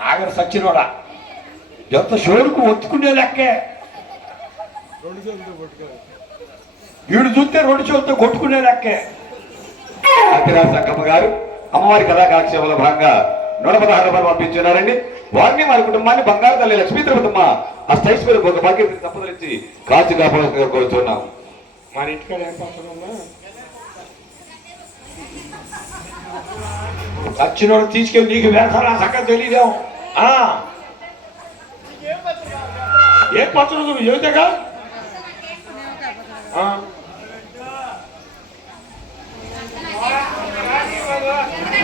నాగర సచ్చినోడా. ఎంత షోరుకు ఒత్తుకునే లెక్కే. వీడు చూస్తే రెండు చేతులతో కొట్టుకునే లెక్కే. అతిరాజ సంగమ్మ గారు అమ్మవారి కథా భాగంగా నూట పదహారు రూపాయలు పంపించున్నారండి. వారిని వారి కుటుంబాన్ని బంగారు తల్లి లక్ష్మీ తిరుపతమ్మ ఆ స్టైస్ మీద ఒక భాగ్యం తప్పదలిచి కాచి కాపాడు కోరుతున్నాం. మన ఇంటికాడ సచ్చినోడు తీసుకెళ్ళి నీకు వేసారా సంగతి తెలియదేమో ఆ. ఏం పచ్చడు నువ్వు యువతగా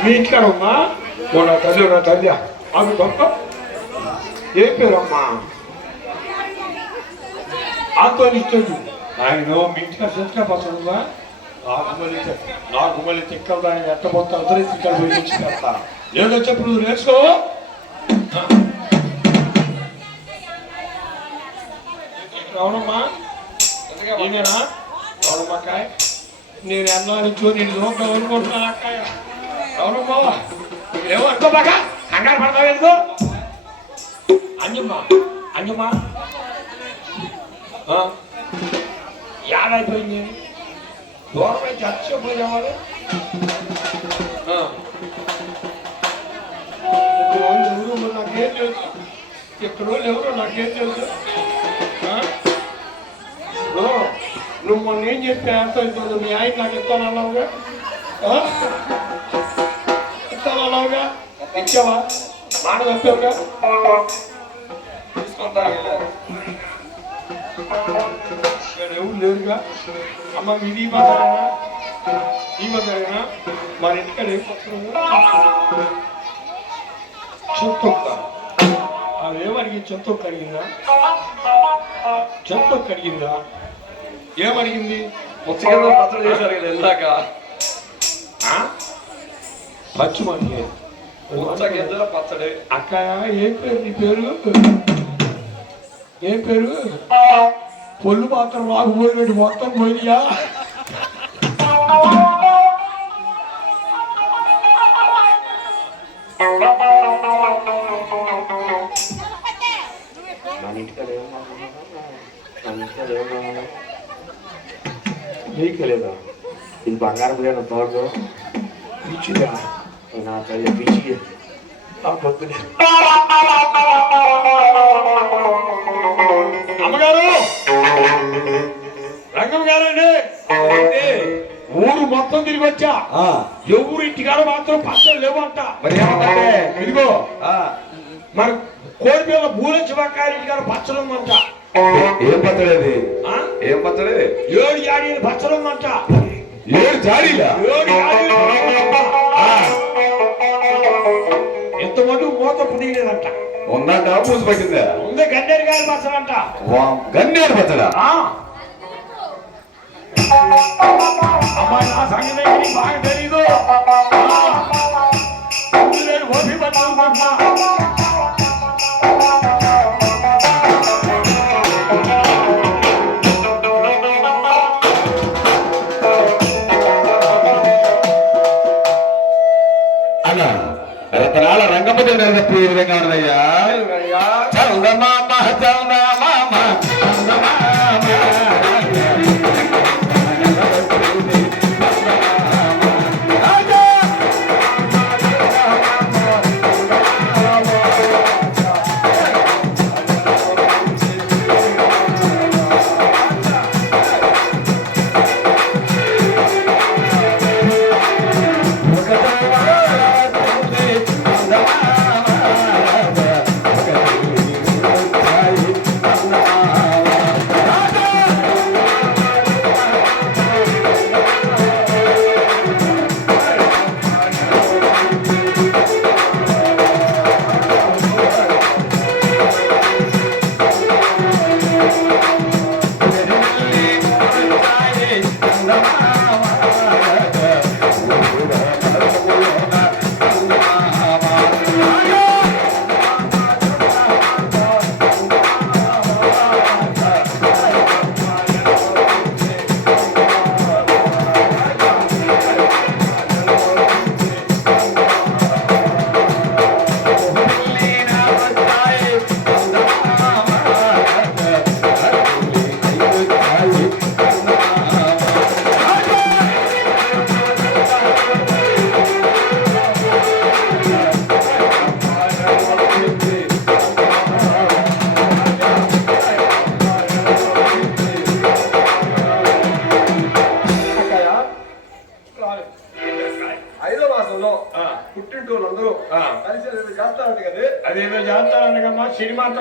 మీ ఇంటికాడ ఓ నా తల్లి నా తల్లి. ఆమె గొప్ప. ఏ పేరమ్మా? ఆంతోనిస్తుంది ఆయన మీ ఇంటికి సంస్కార పడుతుందా నాకు మళ్ళీ తె- నాకు మళ్ళీ తిక్కలు దాన్ని ఎట్టబోతా అందరూ తిక్కలు పోయి తెచ్చి పెడతా ఏదో చెప్పు నువ్వు నేర్చుకో. అవునమ్మా. నేనేనా అవునమ్మా అక్కాయ్ నేను ఎన్నో నుంచో నేను చూద్దాం అనుకుంటున్నాను అక్కాయ. అవునమ్మా. ఏమో అనుకోబాక కంగారు పడతావు ఎందుకు? అంజమ్మా అంజమ్మా. ఏడైపోయింది దూరం అయితే చచ్చిపోయేవాడు ఎవరు నాకేం తెలుసు. ఎక్కడో ఎవరో నాకేం తెలుసు. నువ్వు మొన్న ఏం చెప్పి ఎంత అవుతుంది మీ ఆయన నాకు ఇస్తానన్నావుగా ఆ? ఇస్తానన్నావుగా? ఇచ్చావా? మాట చెప్పావుగా? తీసుకుంటా ఎవరు లేరుగా? అమ్మ ఇది మాట్లాడనా ఈ మాట్లాడనా మరి ఇంటికాడ ఏం పడుతుంది చెత్త అదేమడిగి చెత్త కడిగిందా చెత్త కడిగిందా ఏమడిగింది? పుచ్చకింద పత్రం చేశారు కదా ఇందాక. పచ్చి మనకి పుచ్చకిందల పచ్చడి అక్క ఏం పేరు నీ పేరు? ఏం పేరు? పొల్లు మాత్రం రాకపోయినట్టు మొత్తం పోయినాయా? నీకలేదా ఇది బంగారం లేని తోడు పిచ్చిదా నా తల్లి పిచ్చి ఆ పొద్దునే అమ్మగారు రంగం గారండి ఊరు మొత్తం తిరిగి వచ్చా ఆ, ఎవరు ఇంటికాడ మాత్రం పచ్చలు లేవంట మరి ఏమంటే ఇదిగో ఆ, మరి కోరిపిల్ల బూరించి వంకాయ ఇంటికాడ పచ్చలు ఉందంట ఏం పచ్చడి అది ఆ? ఏం పచ్చడి ఏడు యాడీలు పచ్చలు ఉందంట ఏడు జాడీలా ఏడు యాడీలు ఇంతమంది మూత పుదిగలేదంట ఉందంట పూసి పట్టిందా? ముందే గన్నేరు గాయలు పచ్చలంట వా, గన్నేరు పచ్చడా? నా సంగతి నీకు బాగా తెలీదు. ఓపి పట్టుకుంటున్నా. రతనాల రంగపతి నిలదప్పి ఈ విధంగా ఉన్నదయ్యా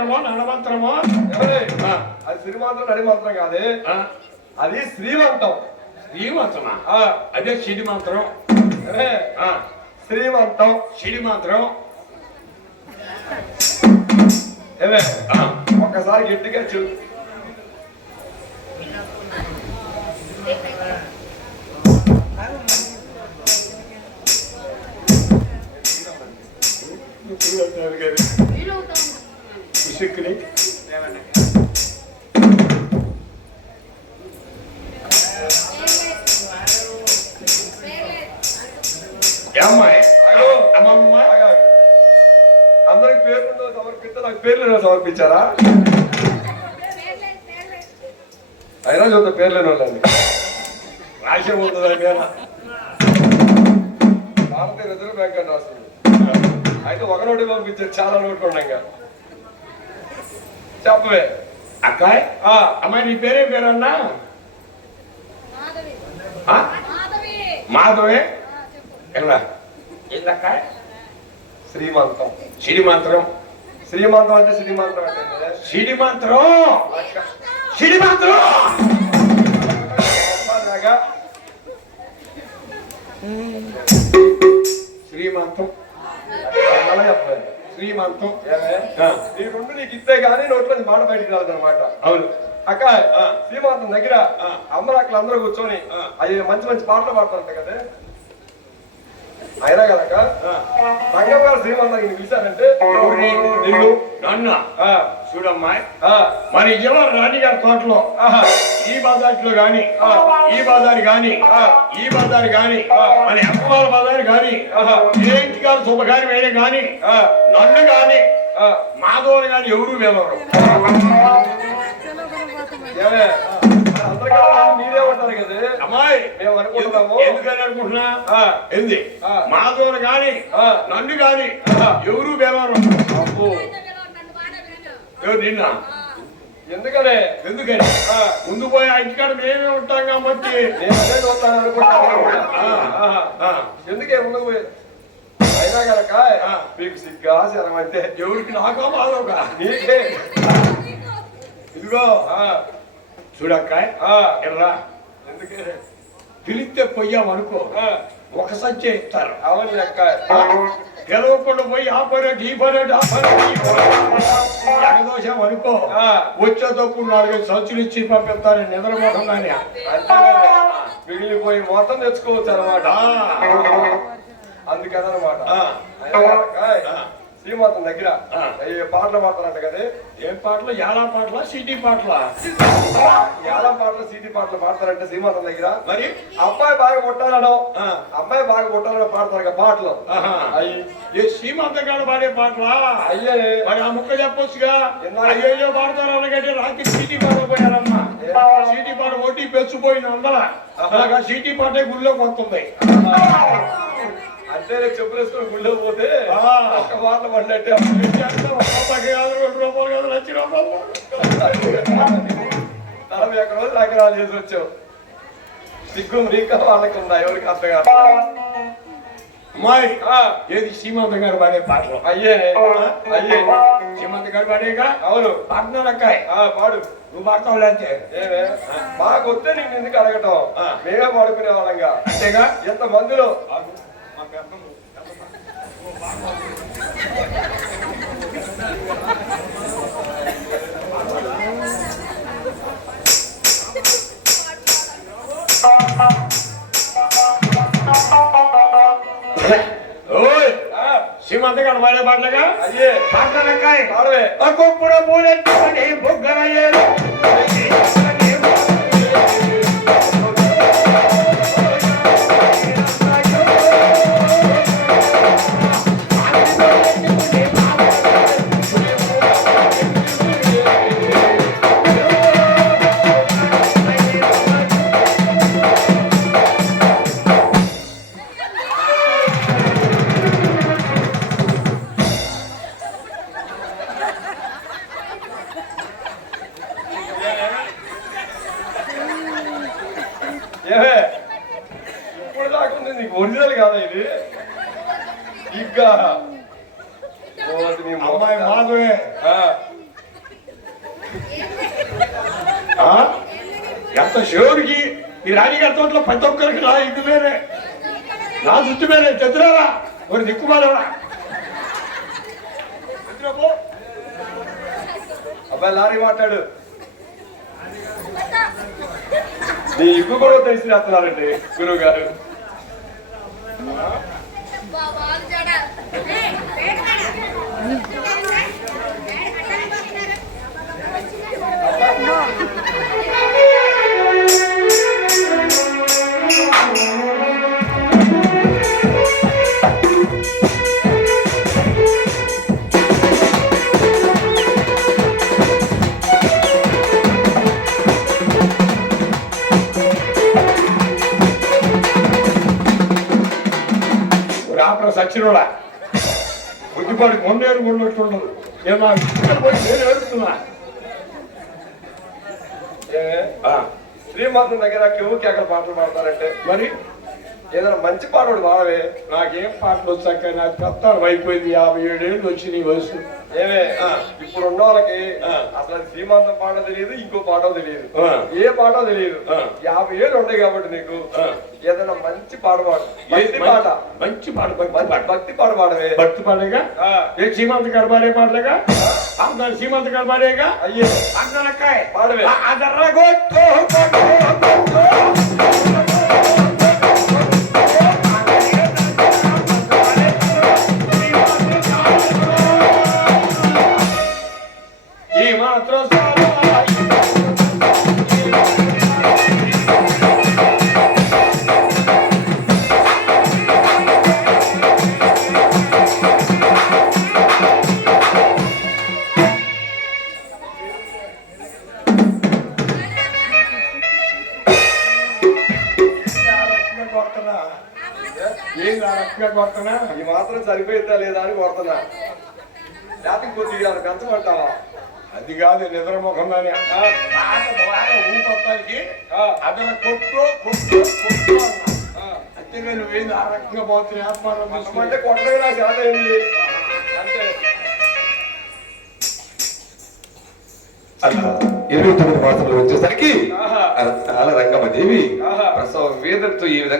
మంత్రమో నడమంత్రమో అది శ్రీమంత్రం నడి మంత్రం కాదే. ఆ, అది శ్రీమంతం. శ్రీమంత్రమా ఆ, అదే సిరి మంత్రం శ్రీమంతం. సిరి మంత్రం ఒక్కసారి గట్టిగా చూ విసుక్కుని ఏమ్మాయి అందరికి పేర్లు సమర్పిస్తే నాకు పేర్లు సమర్పించారా? అయినా చూద్దాం పేర్లు లేని వాళ్ళండి రాసే పోతుంది మీద. భారతీయ రిజర్వ్ బ్యాంక్ అని రాస్తుంది అయితే ఒక నోటి పంపించారు చాలా నోట్లు ఉండగా చెప్పవే. అక్కాయ్? ఆ, అమ్మాయి నీ పేరే పేరన్నా? మాధవి. ఎలా ఏందక్కాయ్? శ్రీమంతం. సిరి మంత్రం శ్రీమంతం అంటే శ్రీమంతం అంటే ఏంటంటే? సిరి మంత్రం సిరి మంత్రం అమ్మాయిలాగా శ్రీమంతం చెప్పలేదు. శ్రీమంతం నీ రెండు నీకు ఇస్తే గానీ నోట్లో మాట బయటికి రాదు అనమాట అవును. అక్క. శ్రీమంతం దగ్గర ఆ. అమ్మలక్కలు అందరూ కూర్చొని. అవి మంచి మంచి పాటలు పాడుతుంటాయి కదా. అయినా కదక్క? రంగం గారు శ్రీమంతానికి నీకు పిలిచారంటే నన్ను ఆ, మన విజయవాడ రాణి గారి తోటలో ఆహా, ఈ బజార్లో గాని ఈ బజార్ గాని ఈ బజార్ గాని మన ఎంపాల బజార్ గాని ఆహా. ఏ ఇంటికారు శుభకార్యం అయినా గాని నన్ను గాని ఆ. మాధవని గాని ఎవరు వెళ్ళరు ఏమే? అందరికీ మీరేమంటారు కదా అమ్మాయి మేము అనుకుంటున్నాము. ఎందు- ఎందుకని అనుకుంటున్నా ఆ, ఏంది ఆ. మాధవని గాని. నన్ను గాని. ఎవరు వెళ్ళరు అబ్బో. నన్ను బాగా వినను ఎవరు నిన్న. ఎందుకనే? ఎందుకని? ముందు పోయి ఇంటికాడ మేమే ఉంటాం కాబట్టి. నేను. ఎందుకే ముందుకు పోయి? అయినా కనుక. మీకు సిగ్గా శరం అంటే ఎవరికి నాకా నీకే ఇదిగో. ఆ, చూడక్కాయ్ ఆ, ఎర్రా. ఎందుకే? పిలిస్తే పోయామనుకో ఒక సంచే ఇస్తారు. అవును లెక్క. గెలవకుండా పోయి ఆ పర్యట్ ఈ పర్యట్ ఆ పర్యట్ ఈ ఎగదోషం అనుకో. వచ్చేటప్పుడు నాలుగైదు సంచులు ఇచ్చి పంపిస్తారు నిద్రపోకుండానే అంతేనే. మిగిలిపోయి మొత్తం తెచ్చుకోవచ్చు అనమాట అందుకనమాట. శ్రీమాతం దగ్గర. పాటలు పాడతారంట కదా ఏం పాటలు? యాలా పాటల సిటీ పాటల? యాలం పాటలు సీటీ పాటలు పాడతారంటే శ్రీమాతం దగ్గర. మరి? అబ్బాయి బాగా కొట్టాలనో. అమ్మాయి బాగా కొట్టాలని పాడతారు కదా పాటలు. ఏ సీమంతగాడు పాడే పాటలా? అయ్యే. మరి ఆ ముక్క చెప్పొచ్చుగా? అయ్యో పాడతారు అనగంటే రాత్రి సీటీ పాట పోయారమ్మా. సీటీ పాట పెచ్చిపోయిన అందల అలాగా సీటీ పాటే గుళ్ళోకి వస్తుంది అంటే నేను చెప్పులు వేసుకుని గుళ్ళో పోతే ఆ. ఒక్క వార్త పడినట్టే? ఒక కాదు రెండు రూపాయలు కాదు లక్ష రూపాయలు నలభై ఒక్క రోజులు ఎకరాలు చేసి వచ్చావు. సిగ్గు నీక వాళ్ళకి ఉందా? ఎవరికి అర్థం కాదు. అమ్మాయి ఏది? సీమంత గారు పాడే పాటలు. అయ్యే. అయ్యే. సీమంత గారు పాడేగా? అవును. పాడుతున్నారక్కాయ్ పాడు. నువ్వు పాడతావు లేకపోతే ఏమే? మాకు వస్తే నేను ఎందుకు అడగటం. మేమే పాడుకునే వాళ్ళంగా. అంతేగా? ఎంత మందిలో? ఓయ్ ఆ, సీమంత గారు పాడే పాటలుగా అయ్యే పాడతారక్కాయ్ పాడవే అకొప్పుడ కాదా ఇది. ఇంకా. అమ్మాయి. మాధవే? ఎంత శివుడికి? ఈ రాణిగారి తోటలో ప్రతి ఒక్కరికి నా ఇంటి మీరే నా చుట్టూ మీరే చతురారా? ఒక దిక్కుమాలరా అబ్బాయి లారీ మాట్లాడు. నీ ఇగ్గు కూడా తెలిసి రాస్తున్నారండి గురువు గారు బాబా జడ. కూడా. సచ్చినోడా బుద్ధిపాటి మొన్నేరు ఉన్నట్టుండదు నేను నా ఇక్కడ పోయి నేను ఏడుతున్నా శ్రీమంతం దగ్గర కెవ్వుకి అక్కడ పాటలు పాడతారంటే? మరి? ఏదైనా మంచి పాటోడు వాడవే నాకేం పాటలు వచ్చాక నాకు పెత్తాను అయిపోయింది. యాభై ఏడేళ్ళు వచ్చి నీ వయసు. ఏమే ఇప్పుడు ఉన్న వాళ్ళకి. అసలు శ్రీమంతం పాట తెలియదు ఇంకో పాట తెలియదు. ఏ పాట తెలియదు. యాభై ఏళ్ళు ఉంటాయి కాబట్టి నీకు. ఏదైనా మంచి పాట పాడు. మంచి పాట భక్తి మంచి పాట. భక్తి పాట పాడవే. భక్తి పాటగా? ఆ. ఏ సీమంత గర్భాలే పాటలేగా? అందరు సీమంత గర్భాలేగా అయ్యే. అందరకాయ పాడవే. అదర్రగొట్టు ఈ లేకపోతే కొద్దిగా పెంచమంటావా అది కాదు నిద్ర ముఖం దాని బాగా బాగా ఊపత్తానికి అతను కొట్టు కొట్టు కొట్టు అంతేగా నువ్వేంది ఆ రకంగా పోతుంది ఆత్మానం అంటే కొట్టడమే నా చేత ఏంది? అంతే. అలా ఇరవై తొమ్మిది మాసంలో వచ్చేసరికి ఆహా. చాలా రంగమ్మ దేవి ఆహా. ప్రసవ వేదంతో ఈ విధంగా